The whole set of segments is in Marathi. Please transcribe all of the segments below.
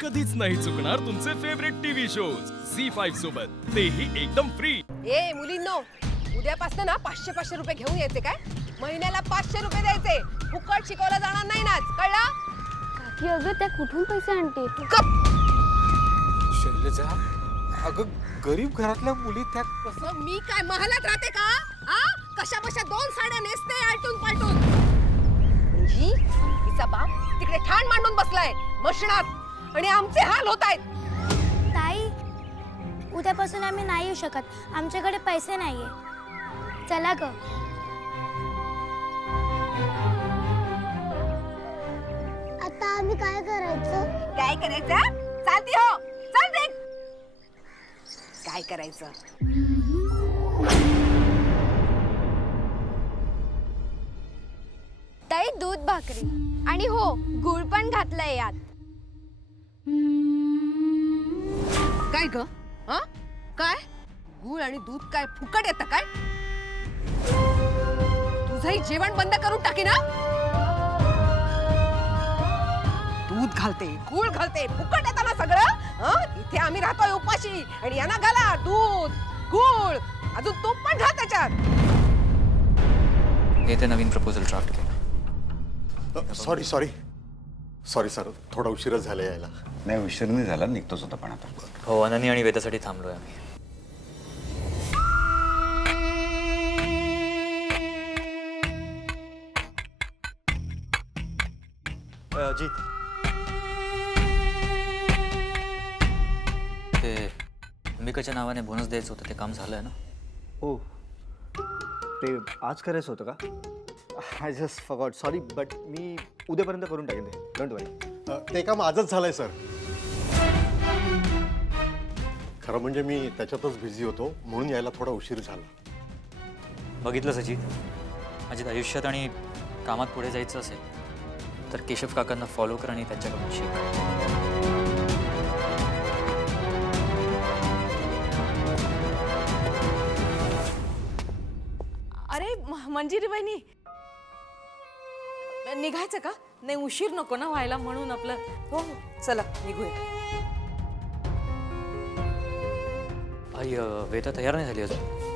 कधीच नाही चुकणार तुमचे फेवरेट टीव्ही शोज झी5 सोबत, तेही एकदम फ्री. ए मुलींनो, उद्यापासून ना 500 रुपये घेऊन यायचे काय? महिन्याला 500 रुपये द्यायचे. फुकट शिकवलं जाणार नाही ना, कळलं? काकी अगं त्या कुठून पैसे आणते? शैलजा, अगं गरीब घरातल्या मुली त्या कसं मी काय महालात राहते का? हा, कशा बशा 2 साड्या नेसते आलटून पालटून. ही तिचा बाप तिकडे ठाण मांडून बसलाय मशणात आणि आमचे हाल होत आहेत. ताई, उद्यापासून आम्ही नाही येऊ शकत. आमच्याकडे पैसे नाहीये. चला ग. आता आम्ही काय करायचं? काय करायचं? चालती हो, चालते. काय करायचं? ताई, दूध भाकरी आणि हो, गुळ पण घातलंय यात. काय ग? हा, काय गुळ आणि दूध काय फुकट येतं काय? तुझंही जेवण बंद करून टाकी ना. दूध घालते, गुळ घालते, फुकट येतं ना सगळं. हं? इथे आम्ही राहतोय उपाशी आणि यांना घाला दूध, गुळ, अजून तूप पण घाल त्याच्यात. हे ते नवीन प्रपोजल ड्राफ्ट केलं. सॉरी सर, थोडा उशीरच झाला यायला. नाही, उशीर नाही झाला, निघतोच होता पण आता. हो, अननी आणि वेदासाठी थांबलोय आम्ही. अजित, ते अंबिकाच्या नावाने बोनस द्यायचं होतं, ते काम झालंय ना? हो, ते आज करायचं होतं का? I just forgot, sorry, but मी उद्यापर्यंत करून टाकेन ते, डोंट वरी. ते काम आजच झालंय सर. खरं म्हणजे मी त्याच्यातच बिझी होतो, म्हणून यायला थोडा उशीर झाला. बघितलंच अजित, अजित आयुष्यात आणि कामात पुढे जायचं असेल तर केशव काकांना फॉलो कर आणि त्यांच्याकडून शिक. अरे मंजिरी बहिणी, निघायचं का? नाही, उशीर नको ना व्हायला म्हणून आपलं. हो हो, चला निघूया. आई, वेदा तयार नाही झाली अजून.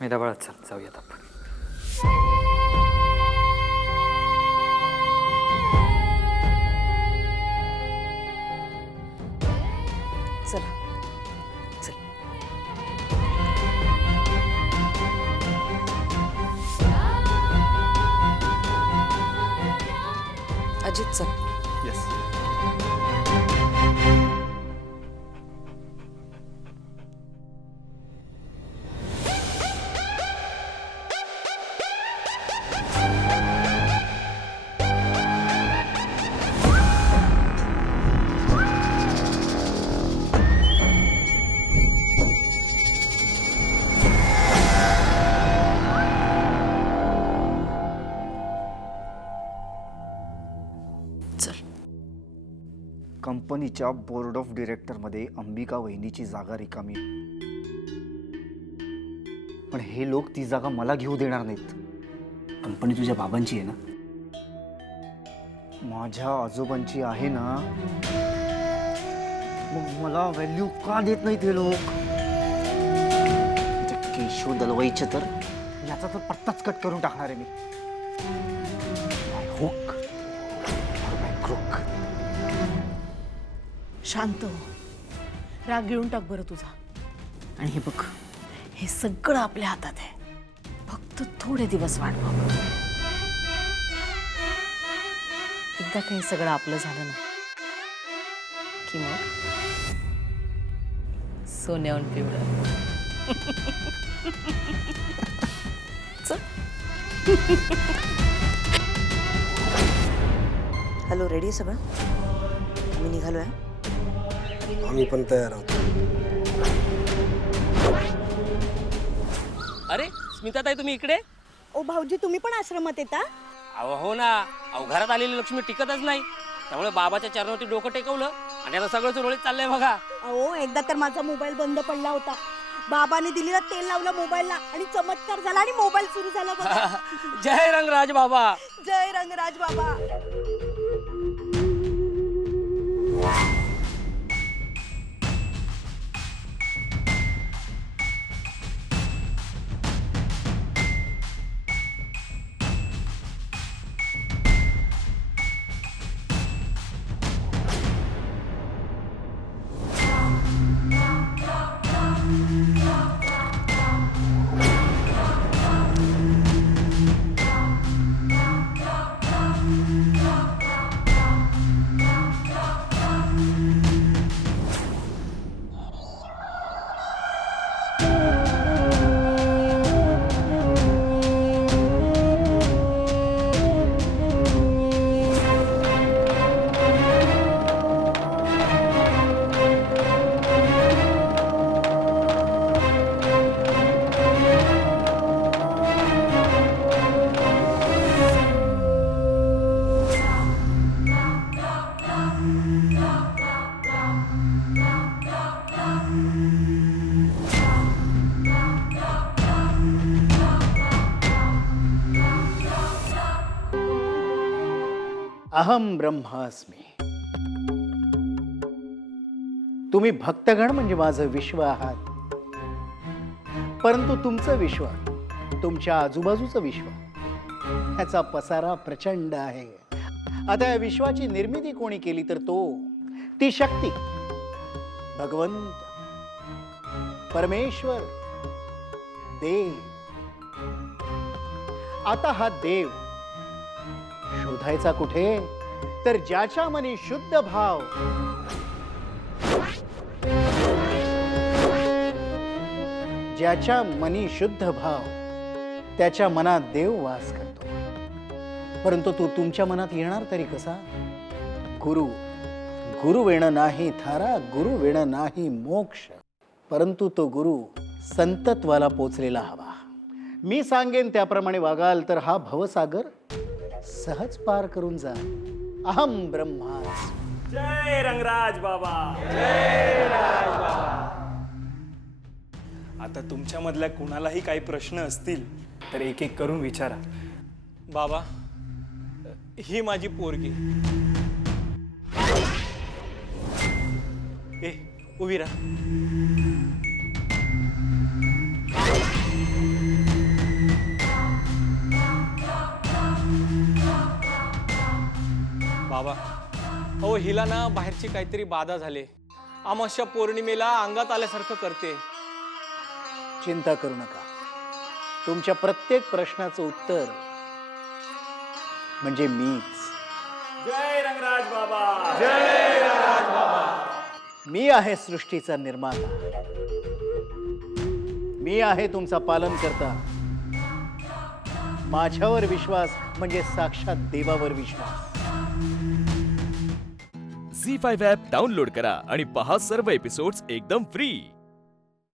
मेधा बाळा, चल जाऊयात आपण. चला चल. अजित चल. येस. कंपनीच्या बोर्ड ऑफ डिरेक्टरमध्ये अंबिका वहिनीची जागा रिकामी आहे. पण हे लोक ती जागा मला घेऊ देणार नाहीत. कंपनी तुझ्या बाबांची आहे ना? माझ्या आजोबांची आहे ना? मग मला व्हॅल्यू का देत नाहीत हे लोक? केशव दलवाईचे तर याचा तर पत्ताच कट करून टाकणार आहे मी. Hook crook. शांत हो, राग गिळून टाक बरं तुझा. आणि हे बघ, हे सगळं आपल्या हातात आहे. फक्त थोडे दिवस वाट बघ. एकदा काही सगळं आपलं झालं ना की मग सोन्याहून पिवळं. हॅलो, रेडी आहे सगळं? मी निघालोय. आम्ही पण तयार आहोत. अरे स्मिताताई, तुम्ही इकडे? ओ भाऊजी, तुम्ही पण आश्रमात येता? अहो हो ना, अहो घरात आलेली लक्ष्मी टिकतच नाही. त्यामुळे बाबाच्या चरणावरती डोकं टेकवलं आणि आता सगळं सुरळीत चाललंय बघा. अहो एकदा तर माझा मोबाईल बंद पडला होता. बाबाने दिलेला तेल लावलं मोबाईलला आणि चमत्कार झाला आणि मोबाईल सुरू झाला बघा. जय रंगराज बाबा. जय रंगराज बाबा. अहम ब्रह्मास्मी. तुम्ही भक्तगण म्हणजे माझं विश्व आहात, परंतु तुमचं विश्व, तुमच्या आजूबाजूचं विश्व, ह्याचा पसारा प्रचंड आहे. आता या विश्वाची निर्मिती कोणी केली तर ती शक्ती, भगवंत, परमेश्वर, देव. आता हा देव शोधायचा कुठे, तर ज्याच्या मनी शुद्ध भाव, ज्याच्या मनी शुद्ध भाव, त्याच्या मनात देव वास करतो. परंतु तो तुमच्या मनात येणार तरी कसा? गुरु वेणं नाही थारा, गुरु वेणं नाही मोक्ष, परंतु तो गुरु संतत्वाला पोचलेला हवा. मी सांगेन त्याप्रमाणे वागाल तर हा भवसागर सहज पार करून जा. अहम ब्रह्मास्मी. जय रंगराज बाबा. जय राज बाबा. आता तुमच्यामधल्या कुणालाही काही प्रश्न असतील तर एक एक करून विचारा. बाबा, ही माझी पोरगी. उभी राहा. बाबा, अहो हिला ना बाहेरची काहीतरी बाधा झाली. अमावस्या पौर्णिमेला अंगात आल्यासारखं करते. चिंता करू नका. तुमच्या प्रत्येक प्रश्नाचं उत्तर म्हणजे मीच. जय रंगराज बाबा. जय रंगराज बाबा. मी आहे सृष्टीचा निर्माता. मी आहे तुमचा पालन करता. माझ्यावर विश्वास म्हणजे साक्षात देवावर विश्वास. झी5 ॲप डाउनलोड करा आणि पहा सर्व एपिसोड्स एकदम फ्री.